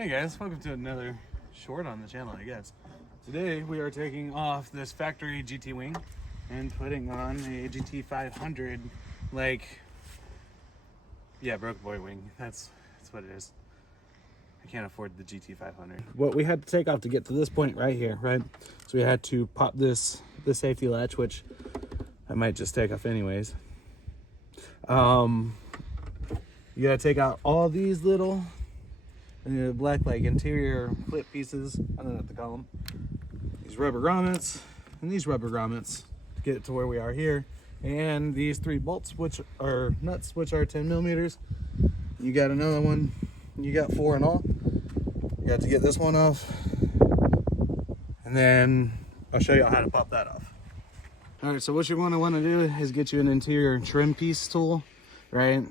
Hey guys, welcome to another short on the channel, I guess. Today we are taking off this factory GT wing and putting on a Gt500, broke boy wing. That's what it is. I can't afford the Gt500. What we had to take off to get to this point right here, right? So we had to pop this safety latch, which I might just take off anyways. You gotta take out all these little black interior clip pieces, I don't know what to call them. These rubber grommets and these rubber grommets to get it to where we are here, and these 3 bolts, which are nuts, which are 10 millimeters. You got another one. You got 4 in all. You got to get this one off, and then I'll show you how to pop that off. All right, so what you're going to want to do is get you an interior trim piece tool, right?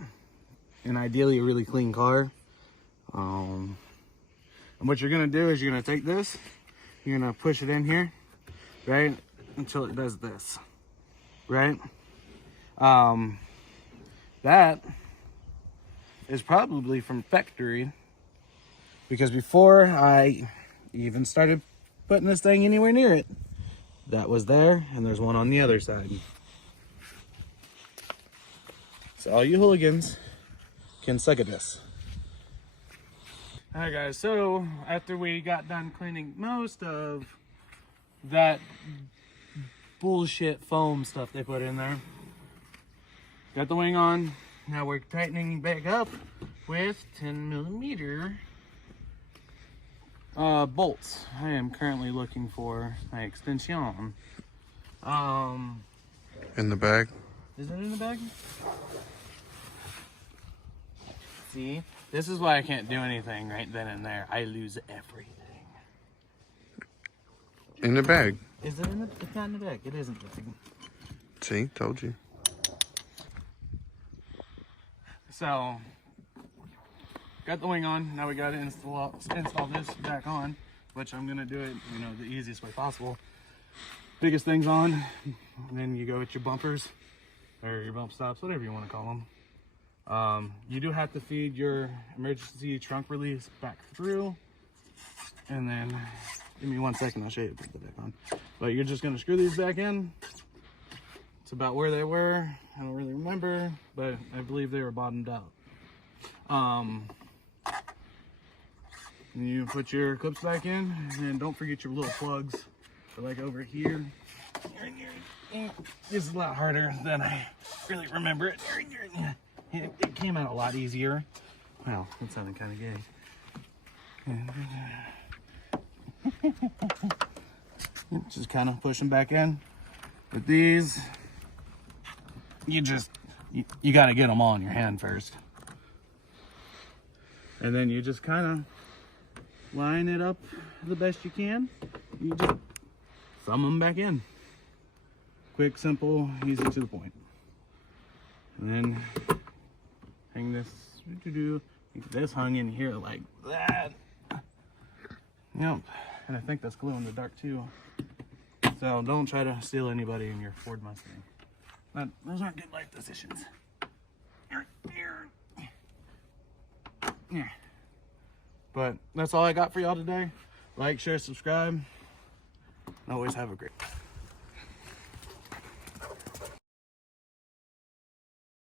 And ideally a really clean car. And what you're gonna do is you're gonna take this, you're gonna push it in here, right, until it does this, right? That is probably from factory, because before I even started putting this thing anywhere near it, that was there, and there's one on the other side. So all you hooligans can suck at this. Alright guys, so after we got done cleaning most of that bullshit foam stuff they put in there, got the wing on. Now we're tightening back up with 10 millimeter bolts. I am currently looking for my extension. In the bag. Is it in the bag? See? This is why I can't do anything right then and there. I lose everything. In the bag. Is it in the... It's not in the bag. It isn't the bag. See? Told you. So, got the wing on. Now we got to install this back on, which I'm going to do it, the easiest way possible. Biggest thing's on. And then you go with your bumpers, or your bump stops, whatever you want to call them. You do have to feed your emergency trunk release back through, and then give me 1 second, I'll show you to put it back on. But you're just going to screw these back in. It's about where they were. I don't really remember, but I believe they were bottomed out. And you put your clips back in, and don't forget your little plugs. They're over here. This is a lot harder than I really remember it. It came out a lot easier. Well, that sounded kind of gay. Just kind of push them back in. With these, you got to get them all in your hand first. And then you just kind of line it up the best you can. You just thumb them back in. Quick, simple, easy to the point. And then hang this, this hung in here like that. Yep, and I think that's glow in the dark too. So don't try to steal anybody in your Ford Mustang. Those aren't good life decisions. But that's all I got for y'all today. Like, share, subscribe. Always have a great